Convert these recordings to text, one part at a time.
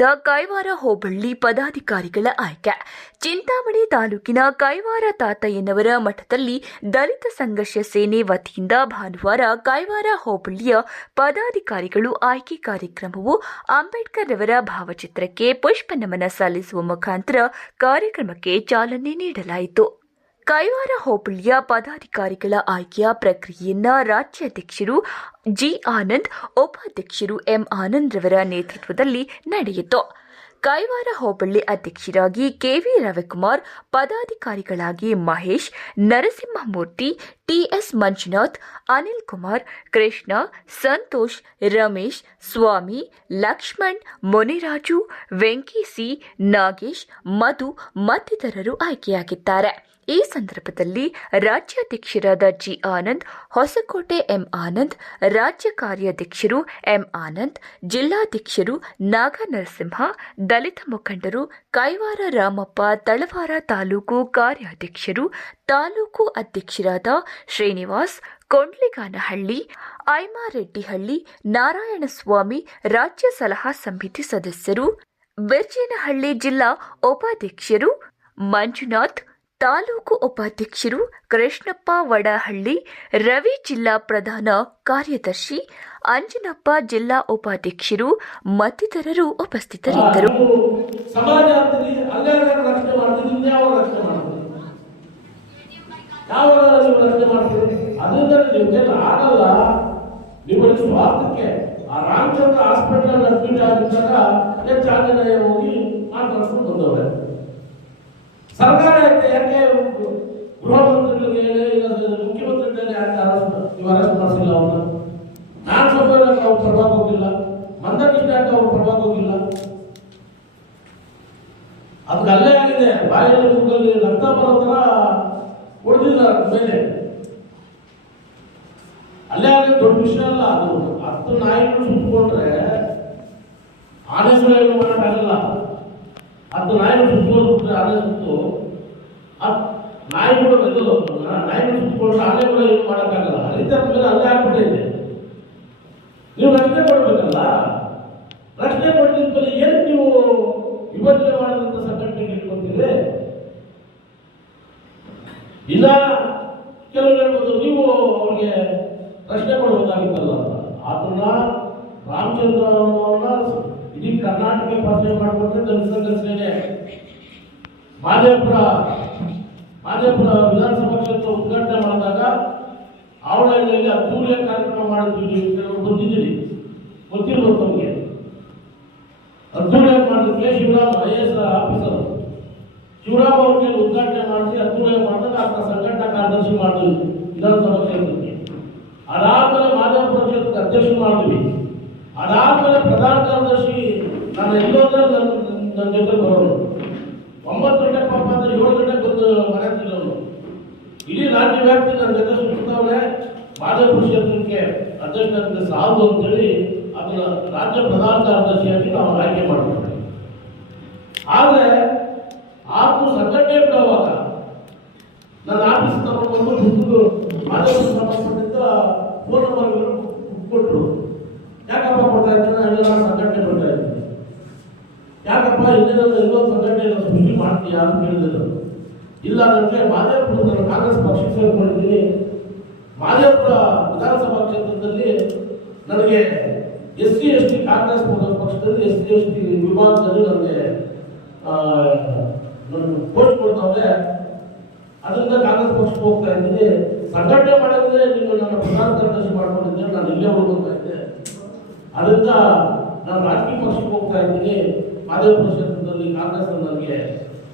ವತಿಯಿಂದ ಕೈವಾರ ಹೋಬಳ್ಳಿ ಪದಾಧಿಕಾರಿಗಳ ಆಯ್ಕೆ. ಚಿಂತಾಮಣಿ ತಾಲೂಕಿನ ಕೈವಾರ ತಾತಯ್ಯನವರ ಮಠದಲ್ಲಿ ದಲಿತ ಸಂಘರ್ಷ ಸೇನೆ ವತಿಯಿಂದ ಭಾನುವಾರ ಕೈವಾರ ಹೋಬಳ್ಳಿಯ ಪದಾಧಿಕಾರಿಗಳು ಆಯ್ಕೆ ಕಾರ್ಯಕ್ರಮವು ಅಂಬೇಡ್ಕರ್ ಅವರ ಭಾವಚಿತ್ರಕ್ಕೆ ಪುಷ್ಪ ನಮನ ಸಲ್ಲಿಸುವ ಮುಖಾಂತರ ಕಾರ್ಯಕ್ರಮಕ್ಕೆ ಚಾಲನೆ ನೀಡಲಾಯಿತು. ಕೈವಾರ ಹೋಬಳಿಯ ಪದಾಧಿಕಾರಿಗಳ ಆಯ್ಕೆಯ ಪ್ರಕ್ರಿಯೆಯನ್ನ ರಾಜ್ಯಾಧ್ಯಕ್ಷರು ಜಿ ಆನಂದ್, ಉಪಾಧ್ಯಕ್ಷರು ಎಂ ಆನಂದ್ ರವರ ನೇತೃತ್ವದಲ್ಲಿ ನಡೆಯಿತು. ಕೈವಾರ ಹೋಬಳಿ ಅಧ್ಯಕ್ಷರಾಗಿ ಕೆವಿ ರವಿಕುಮಾರ್, ಪದಾಧಿಕಾರಿಗಳಾಗಿ ಮಹೇಶ್, ನರಸಿಂಹಮೂರ್ತಿ ಟಿಎಸ್ ಮಂಜುನಾಥ್, ಅನಿಲ್ ಕುಮಾರ್, ಕೃಷ್ಣ, ಸಂತೋಷ್, ರಮೇಶ್, ಸ್ವಾಮಿ, ಲಕ್ಷ್ಮಣ್, ಮುನಿರಾಜು ವೆಂಕಿಸಿ ನಾಗೇಶ್, ಮಧು ಮತ್ತಿತರರು ಆಯ್ಕೆಯಾಗಿದ್ದಾರೆ. ಈ ಸಂದರ್ಭದಲ್ಲಿ ರಾಜ್ಯಾಧ್ಯಕ್ಷರಾದ ಜಿ ಆನಂದ್, ಹೊಸಕೋಟೆ ಎಂ ಆನಂದ್, ರಾಜ್ಯ ಕಾರ್ಯಾಧ್ಯಕ್ಷರು ಎಂ ಆನಂದ್, ಜಿಲ್ಲಾಧ್ಯಕ್ಷರು ನಾಗನರಸಿಂಹ, ದಲಿತ ಮುಖಂಡರು ಕೈವಾರ ರಾಮಪ್ಪ, ತಳವಾರ ತಾಲೂಕು ಕಾರ್ಯಾಧ್ಯಕ್ಷರು, ತಾಲೂಕು ಅಧ್ಯಕ್ಷರಾದ ಶ್ರೀನಿವಾಸ್, ಕೊಂಡ್ಲಿಗಾನಹಳ್ಳಿ, ಐಮಾರೆಡ್ಡಿಹಳ್ಳಿ, ನಾರಾಯಣಸ್ವಾಮಿ, ರಾಜ್ಯ ಸಲಹಾ ಸಮಿತಿ ಸದಸ್ಯರು ಬೆರ್ಜೇನಹಳ್ಳಿ ಜಿಲ್ಲಾ ಉಪಾಧ್ಯಕ್ಷರು, ಮಂಜುನಾಥ್ ತಾಲೂಕು ಉಪಾಧ್ಯಕ್ಷರು ಕೃಷ್ಣಪ್ಪ ವಡಹಳ್ಳಿ ರವಿ ಜಿಲ್ಲಾ ಪ್ರಧಾನ ಕಾರ್ಯದರ್ಶಿ ಅಂಜನಪ್ಪ ಜಿಲ್ಲಾ ಉಪಾಧ್ಯಕ್ಷರು ಮತ್ತಿತರರು ಉಪಸ್ಥಿತರಿದ್ದರು. ಸರ್ಕಾರ ಐತೆ ಯಾಕೆ ಗೃಹ ಮಂತ್ರಿಗಳಿಗೆ ಮುಖ್ಯಮಂತ್ರಿಗಳಿಗೆ ಯಾಕೆ ಅರೆಸ್ಟ್ ನೀವು ಅರೆಸ್ಟ್ ಮಾಡಿಸಿಲ್ಲ ಅವ್ರನ್ನ? ನಾನು ಸಭೆಯಲ್ಲಿ ಅವ್ರು ಪರವಾಗಿ ಹೋಗಿಲ್ಲ. ಮಂದಕೃಷ್ಣ ಯಾಕೆ ಅವ್ರು ಪರವಾಗಿ ಹೋಗಿಲ್ಲ. ಅದಕ್ಕೆ ಅಲ್ಲೇ ಆಗಿದೆ. ಬಾಯಲ್ಲಿ ಮುಖದಲ್ಲಿ ರಕ್ತ ಬರೋ ಹೊಡೆದಿದ್ದಾರೆ ಮೇಲೆ. ಅಲ್ಲೇ ಆಗಿದೆ ದೊಡ್ಡ ವಿಷಯ ಅಲ್ಲ ಅದು. ಹತ್ತು ನಾಯಿಗಳು ಸುತ್ತಕೊಂಡ್ರೆ ಆನೆಗಳು ಏನು ಮಾಡೋಕ್ಕಾಗಲ್ಲ ಹತ್ತು ನಾಯಿಗಳು ಸುತ್ತಕೊಂಡ್ರೆ ಆನೆ ಸುತ್ತು. ಹತ್ತು ನಾಯಿಗಳು ಇದು ನಾಯಿಗಳು ಸುತ್ತಕೊಂಡ್ರೆ ಕೂಡ ಏನು ಮಾಡೋಕ್ಕಾಗಲ್ಲ. ಹರಿತ ಮೇಲೆ ಅಲ್ಲೇ ಆಗ್ಬಿಟ್ಟಿದೆ ನೀವು ರಕ್ಷಣೆ ಕೊಡಬೇಕಲ್ಲ? ರಕ್ಷಣೆ ಕೊಟ್ಟಿದ್ಮೇಲೆ ಏನು ನೀವು ವಿಭಜನೆ ಮಾಡಿದಂಥ ಸಂಘಟನೆಗೆ ಇಟ್ಕೊಂತೀರಿ ಇಲ್ಲ, ಕೆಲವರು ಹೇಳ್ಬೋದು, ನೀವು ಅವ್ರಿಗೆ ಪ್ರಶ್ನೆ ಮಾಡಬೇಕಾಗಿತ್ತಲ್ಲ ಅಂತ. ಅದನ್ನ ರಾಮಚಂದ್ರ ಇಡೀ ಕರ್ನಾಟಕ ಪರಿಚಯ ಮಾಡಿಕೊಂಡ್ರೆ ಜನಸಂಘ ಸೇನೆ ಮಾದೇಪುರ ಮಾದೇಪುರ ವಿಧಾನಸಭಾ ಕ್ಷೇತ್ರ ಉದ್ಘಾಟನೆ ಮಾಡಿದಾಗ ಅವಳಹಳ್ಳಿಯಲ್ಲಿ ಅದ್ದೂರಿಯ ಕಾರ್ಯಕ್ರಮ ಮಾಡಿದ್ವಿ ನೀವು ಕೆಲವರು ಬಂದಿದ್ದೀರಿ ಗೊತ್ತಿರ್ಬೋದು ನಮಗೆ ಅದ್ದೂರಿಯಾಗಿ ಮಾಡಿದ್ವಿ Shivaram I S officer Shivaram ಅವ್ರಿಗೆ ಉದ್ಘಾಟನೆ ಮಾಡಿಸಿ ಅದ್ದೂರಿಯಾಗಿ ಮಾಡಿದಾಗ ಆತ ಸಂಘಟನಾ ಕಾರ್ಯದರ್ಶಿ ಮಾಡಿದ್ವಿ ವಿಧಾನಸಭಾ ಕ್ಷೇತ್ರಕ್ಕೆ ಅದಾದ್ಮೇಲೆ ಮಾದೇವಪುರ ಕ್ಷೇತ್ರದ ಅಧ್ಯಕ್ಷ ಮಾಡಿದ್ವಿ ಅದಾದ್ಮೇಲೆ ಪ್ರಧಾನ ಕಾರ್ಯದರ್ಶಿ ನಾನು ಎಲ್ಲೋದ್ರೆ ನನ್ನ ಜೊತೆ ಬರೋರು. ಒಂಬತ್ತು ಗಂಟೆ ಪಾಪ ಅಂದ್ರೆ ಏಳು ಗಂಟೆಗೆ ಬಂದು ಮನೆ ತಿನ್ನೋರು ಇಡೀ ರಾಜ್ಯ ವ್ಯಾಪ್ತಿ ನನ್ನ ಜೊತೆ ಸುತ್ತವಳೆ ಮಾದೇವಪುರ ಕ್ಷೇತ್ರಕ್ಕೆ ಅಧ್ಯಕ್ಷ ಸಾಲದು ಅಂತೇಳಿ ಅದನ್ನ ರಾಜ್ಯ ಪ್ರಧಾನ ಕಾರ್ಯದರ್ಶಿಯಾಗಿ ನಾವು ಆಯ್ಕೆ ಮಾಡ್ಕೊಂಡ್ವಿ ಆದ್ರೆ ಆತ್ಮ ಸಂಘಟನೆ ಬಿಡುವಾಗ ನನ್ನ ಆಫೀಸ್ ತಗೊಂಡು ಮಾದೇವಪುರ ಸಂಬಂಧಪಟ್ಟಿದ್ದ ಫೋನ್ ನಂಬರ್ ಕೊಟ್ಟರು ಯಾಕಪ್ಪ ಕೊಡ್ತಾ ಇದ್ದಾರೆ ನಾನು ಸಂಘಟನೆ ಕೊಡ್ತಾ ಇದ್ದೀನಿ ಯಾಕಪ್ಪ ಇನ್ನೇನಾದ್ರು ಎಲ್ಲೋ ಸಂಘಟನೆ ಸೃಷ್ಟಿ ಮಾಡ್ತೀಯಾ ಅಂತ ಕೇಳಿದ್ರು. ಇಲ್ಲ ನನಗೆ ಮಾದೇವಪುರದ ನಾನು ಕಾಂಗ್ರೆಸ್ ಪಕ್ಷ ಸೇರ್ಕೊಂಡಿದ್ದೀನಿ. ಮಾದೇವಪುರ ವಿಧಾನಸಭಾ ಕ್ಷೇತ್ರದಲ್ಲಿ ನನಗೆ S C S T Congress ಪಕ್ಷದಲ್ಲಿ ಎಸ್ ಸಿ ಎಸ್ ಟಿ ವಿಭಾಗದಲ್ಲಿ ನನಗೆ ಪೋಸ್ಟ್ ಕೊಡ್ತಾವ್ರೆ. ಅದರಿಂದ ಕಾಂಗ್ರೆಸ್ ಪಕ್ಷಕ್ಕೆ ಹೋಗ್ತಾ ಇದ್ದೀನಿ. ಸಂಘಟನೆ ಮಾಡಿದ್ರೆ ನೀವು ನನ್ನ ಪ್ರಧಾನ ಕಾರ್ಯದರ್ಶಿ ಮಾಡ್ಕೊಂಡಿದ್ದೀನಿ ನಾನು ಇಲ್ಲೇ ಹೋಗ್ತಾ ಅದರಿಂದ ನಾನು ರಾಜಕೀಯ ಪಕ್ಷಕ್ಕೆ ಹೋಗ್ತಾ ಇದ್ದೀನಿ. ಮಾದೇವಪುರ ಕ್ಷೇತ್ರದಲ್ಲಿ ಕಾಂಗ್ರೆಸ್ ನನಗೆ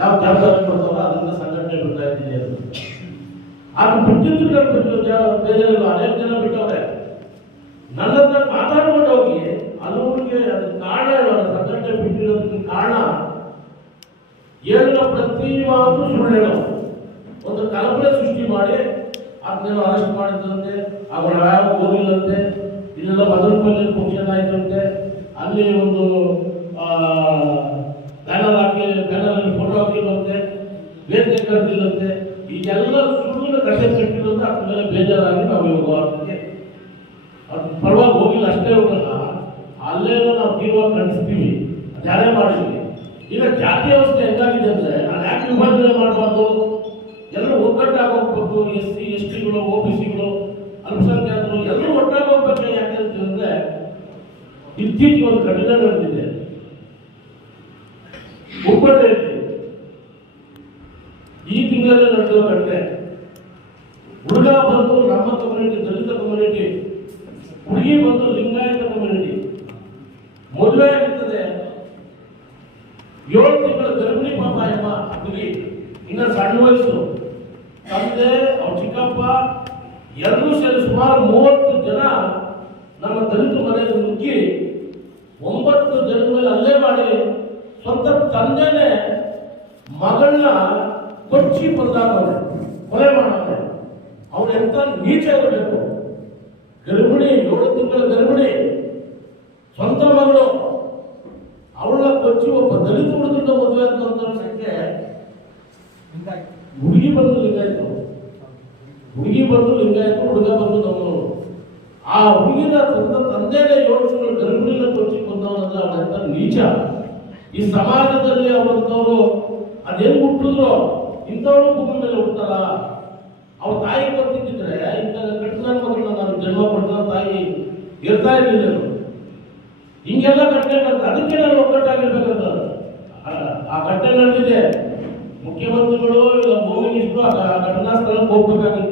ಯಾವ ಕೆಲಸ ಕೊಡ್ತಾರೋ ಅದರಿಂದ ಸಂಘಟನೆ ಬಿಡ್ತಾ ಇದ್ದೀನಿ ಅದು ಬಿಟ್ಟಿದ್ದು ನಾನು ಬಿಟ್ಟು ಬೇರೆ ಬೇಜಾರಿಲ್ಲ ಅನೇಕ ಜನ ಬಿಟ್ಟವ್ರೆ. ನನ್ನ ಹತ್ರ ಮಾತಾಡ್ಕೊಂಡು ಹೋಗಿ ಹಲವರಿಗೆ ಅದು ಕಾರಣ ಸಂಘಟನೆ ಬಿಟ್ಟಿರೋದಕ್ಕೆ ಕಾರಣ? ಹೇಳಿದ ಪ್ರತಿ ಮಾತು ಸುಳ್ಳು ಒಂದು ಕಲ್ಪನೆ ಸೃಷ್ಟಿ ಮಾಡಿ ಅದನ್ನೆಲ್ಲ ಅರೆಸ್ಟ್ ಮಾಡಿದ್ರಂತೆ, ಅವರ ಯಾವ ಹೋಗಿಲ್ಲಂತೆ ಇಲ್ಲೆಲ್ಲ ಮದನಪಲ್ಲಿ ಫಂಕ್ಷನ್ ಆಯ್ತಂತೆ ಅಲ್ಲಿ ಒಂದು ಬ್ಯಾನರ್ ಹಾಕಿ, ಬ್ಯಾನರ್ ಫೋಟೋ ಹಾಕಿಲ್ಲಂತೆ ಬೇರೆ ಕರೆದಿಲ್ಲಂತೆ ಈಗೆಲ್ಲ ಸುಳ್ಳಿನ ಕಥೆ ಕಟ್ಟಿರೋದು ಅದ್ರ ಮೇಲೆ ಬೇಜಾರಾಗಿ ನಾವು ಅದಕ್ಕೆ ಅದು ಪರವಾಗಿ ಹೋಗಿಲ್ಲ, ಅಷ್ಟೇ ಹೋಗಲ್ಲ ಅಲ್ಲೇ ನಾವು ತೀರ್ವಾಗಿ ನಡೆಸ್ತೀವಿ ಜಾರಿ ಮಾಡಿದ್ವಿ ಈಗ ಜಾತಿ ವ್ಯವಸ್ಥೆ ಹೆಂಗಾಗಿದೆ ಅಂದ್ರೆ, ನಾನು ಯಾಕೆ ವಿಭಜನೆ ಮಾಡಬಾರ್ದು? ಎಲ್ಲರೂ ಒಗ್ಗಟ್ಟಾಗಿ ಹೋಗ್ಬೇಕು. ಎಸ್ ಸಿ, ಎಸ್ ಟಿಗಳು ಒ ಬಿ ಸಿಗಳು ಅಲ್ಪಸಂಖ್ಯಾತರು, ಎಲ್ಲರೂ ಒಟ್ಟಾಗಿ ಹೋಗ್ಬೇಕು. ಇತ್ತೀಚೆಗೆ ಒಂದು ಘಟನೆ ನಡೆದಿದೆ ಹುಬ್ಬಳ್ಳಿಯಲ್ಲಿ ಈ ತಿಂಗಳಲ್ಲಿ ನಡೆದಿರುವ ಘಟನೆ. ಹುಡುಗ ಬಂದು ನಮ್ಮ ಕಮ್ಯುನಿಟಿ ದಲಿತ ಕಮ್ಯುನಿಟಿ ಹುಡುಗಿ ಬಂದು ಲಿಂಗಾಯತ ಕಮ್ಯುನಿಟಿ ಮದುವೆ ಆಗಿರ್ತದೆ ಏಳು ತಿಂಗಳ ಗರ್ಭಿಣಿ ಪಾಪ ಎಂಬ ಹುಡುಗಿ, ಇನ್ನ ಸಣ್ಣ ವಯಸ್ಸು. ತಂದೆ, ಅವ್ರ ಚಿಕ್ಕಪ್ಪ, ಎಲ್ಲರೂ ಸೇರಿ ಸುಮಾರು ಮೂವತ್ತು ಜನ ನಮ್ಮ ದಲಿತ ಮನೆಗೆ ನುಗ್ಗಿ ಒಂಬತ್ತು ಜನ ಮೇಲೆ ಅಲ್ಲೇ ಮಾಡಿ ಸ್ವಂತ ತಂದೆನೆ ಮಗಳನ್ನ ಕೊಚ್ಚಿ ಬಂದಾಗವ್ರೆ ಕೊಲೆ ಮಾಡವ್ರೆ ಅವ್ರು ಎಂತ ನೀಚ ಇರಬೇಕು. ಗರ್ಭಿಣಿ, ಏಳು ತಿಂಗಳ ಗರ್ಭಿಣಿ, ಸ್ವಂತ ಮಗಳು. ಅವಳ ಕೊಚ್ಚಿ ಒಬ್ಬ ದಲಿತ ಹುಡುಗನ ಮದುವೆ ಅಂತ ಸಂಖ್ಯೆ ಹುಡುಗಿ ಬಂದು ಲಿಂಗಾಯ್ತು ಹುಡುಗಿ ಬಂದು ಲಿಂಗಾಯ್ತು ಹುಡುಗ ಬಂದು ನಮ್ಮವರು ಆ ಹುಡುಗಿನ ತನ್ನ ತಂದೆನೇ ಏಳು ಗರ್ಭಿಣಿಯನ್ನು ಕೊಚ್ಚಿ ಬಂದವನಂದ್ರೆ ಅವನೆಂತ ನೀಚ? ಈ ಸಮಾಜದಲ್ಲಿ ಅವರಂತವರು ಅದೇನು ಹುಟ್ಟಿದ್ರು? ಇಂಥವ್ರು ಭೂಮಿ ಮೇಲೆ ಹುಟ್ಟಲ್ಲ. ಅವ್ರ ತಾಯಿ ಗೊತ್ತಿದ್ದಿದ್ರೆ ಇಂಥ ಕಟ್ಟಿದ ನಾನು ಜನ್ಮ ಕೊಡ್ತಾರ ತಾಯಿ ಇರ್ತಾ ಇರಲಿಲ್ಲ. ಹಿಂಗೆಲ್ಲ ಕಟ್ಟೆ ಅದಕ್ಕೆ ನಾನು ಒಗ್ಗಟ್ಟಾಗಿರ್ಬೇಕಂತ. ಆ- ಕಟ್ಟೆ ನಡೆದಿದೆ. ಮುಖ್ಯಮಂತ್ರಿಗಳು ಇಲ್ಲ ಭೂಮಿ ಆ ಆ ಘಟನಾ ಸ್ಥಳಕ್ಕೆ ಹೋಗ್ಬೇಕಾಗಿತ್ತು.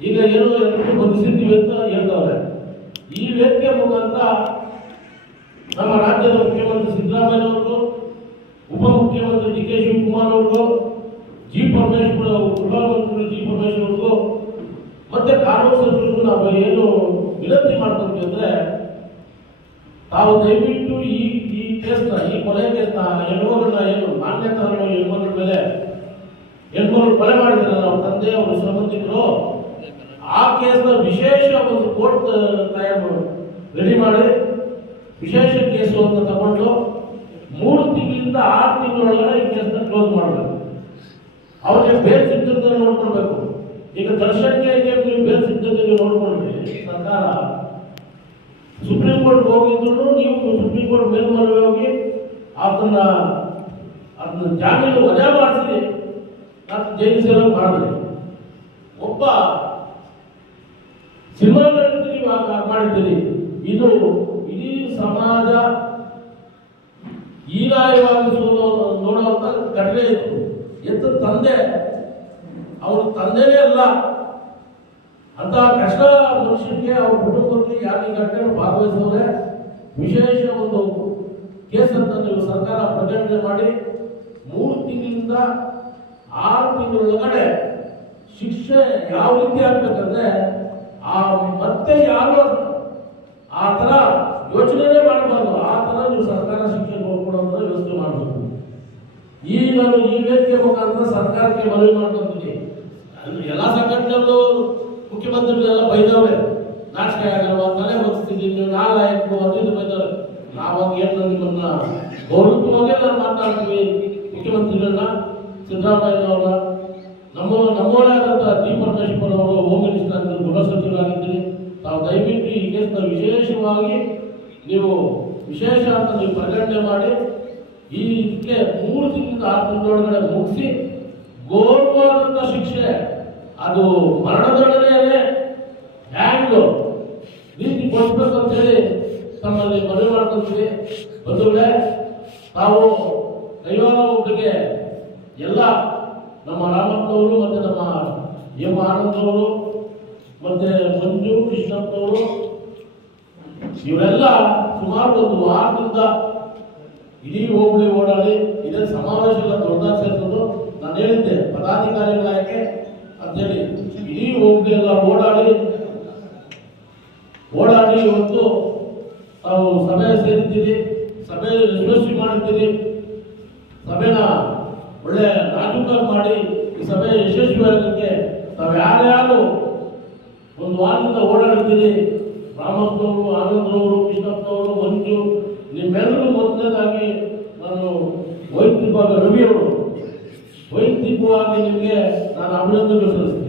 ಈಗ ಏನು ಎಲ್ಲರೂ ಬಂಧಿಸಿದ್ದೀವಿ ಅಂತ ಹೇಳ್ತವ್ರೆ. ಈ ವೇದಿಕೆ ಮುಖಾಂತರ ನಮ್ಮ ರಾಜ್ಯದ ಮುಖ್ಯಮಂತ್ರಿ ಸಿದ್ದರಾಮಯ್ಯನವರು ಉಪಮುಖ್ಯಮಂತ್ರಿ ಡಿ ಕೆ ಶಿವಕುಮಾರ್ ಅವರು ಜಿ ಪರಮೇಶ್ವರ ಅವರು ಗೃಹ ಮಂತ್ರಿ ಜಿ ಪರಮೇಶ್ವರ್ ಅವರು ಮತ್ತೆ ಕಾನೂನು ಸಚಿವರು ನಾವು ಏನು ವಿನಂತಿ ಮಾಡ್ಕೊಂತೀವಿ ಅಂದ್ರೆ ತಾವು ದಯವಿಟ್ಟು ಈ ಈ ಕೇಸ್ನ ಈ ಕೊಲೆ ಕೇಸ್ನ ಹೆಣ್ಮಗಳನ್ನ ಏನು ಮಾನ್ಯತಾ ಹೆಣ್ಮಗಳ ಮೇಲೆ ಹೆಣ್ಮಗಳು ಕೊಲೆ ಮಾಡಿದ್ದಾರೆ ನಮ್ಮ ತಂದೆ ಅವರು ಶ್ರಮಂತಿದ್ರು ಆ ಕೇಸ್ನ ವಿಶೇಷ ಒಂದು ಕೋರ್ಟ್ ತಯಾರು ರೆಡಿ ಮಾಡಿ. ವಿಶೇಷ ಕೇಸು ಅಂತ ತಗೊಂಡು ಮೂರು ತಿಂಗಳಿಂದ ಆರು ತಿಂಗಳೊಳಗಡೆ ಈ ಕೇಸ್ನ ಕ್ಲೋಸ್ ಮಾಡಬೇಕು. ಅವ್ರಿಗೆ ಬೇಲ್ ಸಿದ್ಧತೆ ನೋಡ್ಕೊಳ್ಬೇಕು. ಈಗ ದರ್ಶನಕ್ಕೆ ನೀವು ಬೇರೆ ಸಿದ್ಧತೆ ನೀವು ನೋಡ್ಕೊಂಡ್ರಿ ಸರ್ಕಾರ ಸುಪ್ರೀಂ ಕೋರ್ಟ್ ಹೋಗಿದ್ರು ನೀವು ಸುಪ್ರೀಂ ಕೋರ್ಟ್ ಮೇಲ್ಮನವಿ ಹೋಗಿ ಅದನ್ನ ಅದನ್ನ ಜಾಮೀನು ವಜಾ ಮಾಡಿಸಿ ಜೈಲು ಸೇರೋ ಮಾಡಿದ್ರಿ. ಒಬ್ಬ ಸಿನಿಮಾ ನಟರಿಗೆ ನೀವು ಮಾಡಿದ್ದೀರಿ. ಇದು ಇಡೀ ಸಮಾಜ ಹೀನಾಯವಾಗಿ ಸೋಲೋ ನೋಡುವಂತ ಘಟನೆ ಇದು. ಎತ್ತ ತಂದೆ, ಅವ್ರ ತಂದೆನೇ ಅಲ್ಲ ಅಂತ ಕಷ್ಟ ಮನುಷ್ಯನಿಗೆ ಅವ್ರ ಕುಟುಂಬಕ್ಕೆ ಯಾರು ಈ ಘಟನೆ ಭಾಗವಹಿಸಿದ್ರೆ ವಿಶೇಷ ಒಂದು ಕೇಸನ್ನು ನೀವು ಸರ್ಕಾರ ಪ್ರಕಟಣೆ ಮಾಡಿ, ಮೂರು ತಿಂಗಳಿಂದ ಆರು ತಿಂಗಳೊಳಗಡೆ ಶಿಕ್ಷೆ ಯಾವ ರೀತಿ ಆಗ್ಬೇಕಂದ್ರೆ ಆ ಮತ್ತೆ ಯಾರು ಆ ತರ ಯೋಚನೆನೇ ಮಾಡಬಾರ್ದು. ಆ ತರ ನೀವು ಸರ್ಕಾರ ಶಿಕ್ಷೆ ಹೋಗ್ಕೊಡೋದ್ರ ವ್ಯವಸ್ಥೆ ಮಾಡಬೇಕು. ಈಗ ನಾನು ಈ ವೇದಿಕೆ ಮುಖಾಂತರ ಸರ್ಕಾರಕ್ಕೆ ಮನವಿ ಮಾಡ್ಕೊಂತೀನಿ ಎಲ್ಲ ಸಂಘಟನೆಗಳು, ಮುಖ್ಯಮಂತ್ರಿಗಳೆಲ್ಲ ಬೈದವ್ರೆ. ನಾಟಕ ಆಗಲ್ವಾ ತಲೆ ಬಗ್ಸ್ತಿದ್ದೀನಿ ನೀವು ನಾಲಾಯಕು ಅದು ಇದು ಬೈದವ್ರೆ. ನಾವಾಗ ಏನು ನಿಮ್ಮನ್ನ ಗೌರವವಾಗಿ ನಾನು ಮಾತನಾಡ್ತೀವಿ. ಮುಖ್ಯಮಂತ್ರಿಗಳನ್ನ ಸಿದ್ದರಾಮಯ್ಯನವ್ರ ನಮ್ಮ ನಮ್ಮವರೇ ಆದಂಥ ವಿಶೇಷವಾಗಿ ನೀವು ವಿಶೇಷ ಅಂತ ನೀವು ಪರಿಗಣನೆ ಮಾಡಿ ಈ ಇದಕ್ಕೆ ಮೂರು ತಿಂಗಳಿಂದ ಆರು ತಿಂಗಳೊಳಗಡೆ ಮುಗಿಸಿ ಗೋರ್ವಾದಂಥ ಶಿಕ್ಷೆ. ಅದು ಮರಣದಂಡನೆ ಹ್ಯಾಂಗ್ ನೀತಿ ಕೊಡ್ಬೇಕು ಅಂತೇಳಿ ತಮ್ಮಲ್ಲಿ ಮನವಿ ಮಾಡ್ಕೊತೀವಿ. ಬಂಧುಗಳೇ, ತಾವು ಕೈವಾರ ಒಬ್ಬರಿಗೆ ಎಲ್ಲ ನಮ್ಮ ರಾಮಪ್ಪನವರು ಮತ್ತೆ ನಮ್ಮ ಎಂ ಆನಂದವರು ಮತ್ತೆ ಮಂಜು ಕೃಷ್ಣಪ್ಪನವರು ಇವರೆಲ್ಲ ಸುಮಾರು ಒಂದು ವಾರದಿಂದ ಇಡೀ ಹೋಬಳಿ ಓಡಾಡಿ ಇದೇ ಸಮಾವೇಶ ಎಲ್ಲ ದೊಡ್ಡದಾಗಿ ನಾನು ಹೇಳಿದ್ದೆ ಪದಾಧಿಕಾರಿಗಳ ಆಯ್ಕೆ ಅಂತೇಳಿ ಇಡೀ ಹೋಬಳಿ ಎಲ್ಲ ಓಡಾಡಿ ಓಡಾಡಿ ಇವತ್ತು ತಾವು ಸಭೆ ಸೇರಿದ್ದೀರಿ, ಸಭೆ ಯಶಸ್ವಿ ಮಾಡಿದ್ದೀರಿ. ಸಭೆನ ಒಳ್ಳೆ ನಾಟಕ ಮಾಡಿ ಈ ಸಭೆ ಯಶಸ್ವಿ ಆಗಕ್ಕೆ ತಾವು ಯಾರ್ಯಾರು ಒಂದು ವಾರದಿಂದ ಓಡಾಡ್ತೀರಿ ರಾಮಪ್ಪನವರು ಆನಂದ್ರವರು ಕೃಷ್ಣಪ್ಪನವರು ಮಂಜು ನಿಮ್ಮೆಲ್ಲರೂ ಮೊದಲನೇದಾಗಿ ನಾನು ವೈಯಕ್ತಿಕವಾಗಿ ರವಿಯವರು. ವೈಯಕ್ತಿಕವಾಗಿ ನಿಮಗೆ ನಾನು ಅಭಿನಂದನೆ ಸಲ್ಲಿಸ್ತೀನಿ.